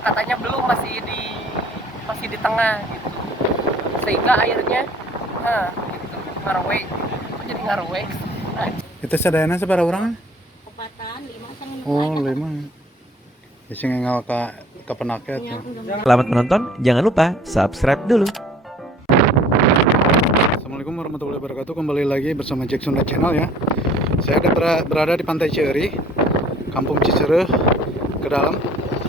katanya belum, masih di tengah gitu, sehingga airnya gitu, ngarewe, jadi ngarewe. Itu sadayana seberapa orang? Kepatan 5 sang Oh, 5. Bisa ngengal ke penaket ya. Selamat menonton, jangan lupa subscribe dulu. Assalamualaikum warahmatullahi wabarakatuh. Kembali lagi bersama Jack Sunda Channel ya. Saya ada berada di Pantai Cieri, Kampung Cicereh ke dalam.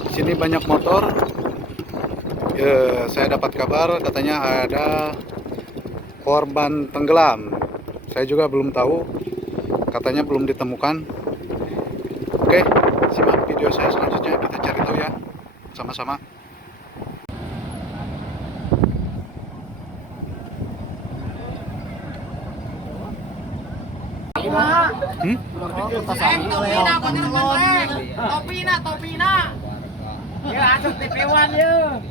Di sini banyak motor. Saya dapat kabar katanya ada korban tenggelam. Saya juga belum tahu. Katanya belum ditemukan. Oke, simak video saya selanjutnya. Kita cari tahu ya, sama-sama. Topina. Ya, asuk TV1 ya.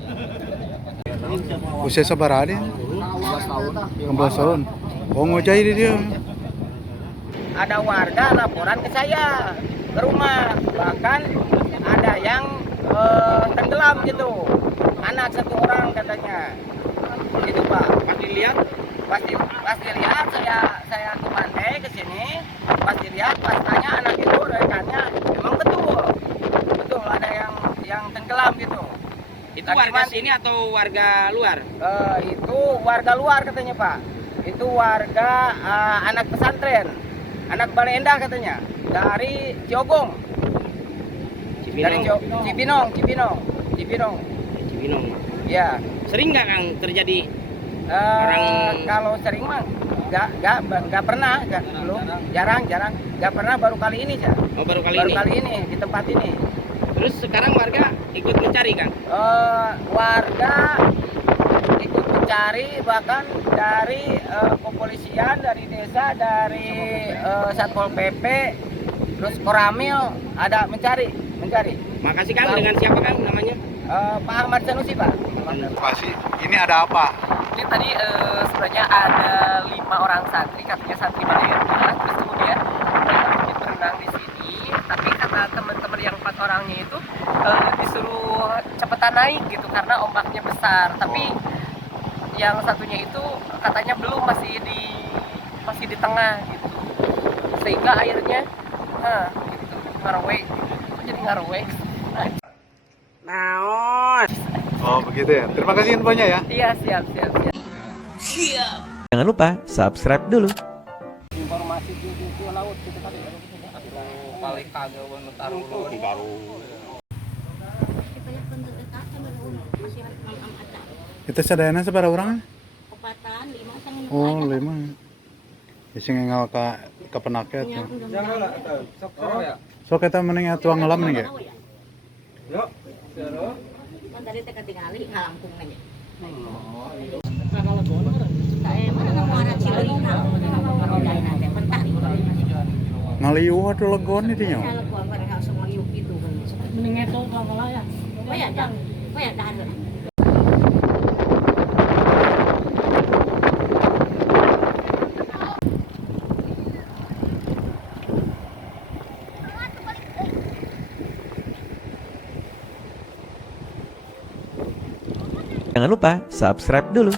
Usia sabaraha dia? 16 tahun. Oh, ngojai dia. Ada warga laporan ke saya ke rumah, bahkan ada yang tenggelam gitu, anak 1 orang katanya gitu Pak. Pas dilihat saya ke pantai ke sini, pas dilihat pas tanya anak itu rekannya, memang betul ada yang tenggelam gitu. Itu warga sini atau warga luar? Itu warga luar katanya Pak. Itu warga anak pesantren, anak Balai Endah katanya, dari Ciogong. Dari Cibinong. Ya. Sering nggak Kang terjadi Kalau sering mah nggak pernah, belum, jarang, nggak pernah, baru kali ini ya. Oh, baru kali ini di tempat ini. Terus sekarang warga ikut mencari Kang? Warga ikut mencari, bahkan dari kepolisian, dari desa, dari Satpol PP, terus Koramil ada mencari. Makasih Kang. Dengan siapa Kang namanya? Pak Ahmad Sanusi Pak. Pasti ini ada apa? Ini tadi sebenarnya ada 5 orang santri, katanya santri Balai Endah, terus kemudian mereka berenang di sini, tapi kata teman-teman yang 4 orangnya itu disuruh cepetan naik gitu karena ombaknya besar, tapi yang satunya itu katanya belum, masih di tengah gitu, sehingga airnya gitu, ngarewe, jadi ngarewe. Naon? Oh, begitu ya. Terima kasih infonya ya. Iya, siap. Jangan lupa subscribe dulu. Informasi di laut gitu tadi. Paling kagak bener taruh di baru. Itu sadayana seberapa orang? Kepatan 5 sang Oh, 5. Bisa ngengal ke penaket ya. So kita mending atuang ngelam nih ya. Dari teka tingali ngalampung nanya. Saya mana orang Cileunyi ngarodain ate pentah di Ngaliu atuh legon itu nya. kalau gua mereka semua liuk gitu kan. Mending itu kalau ya. Oh ya dah. Jangan lupa subscribe dulu.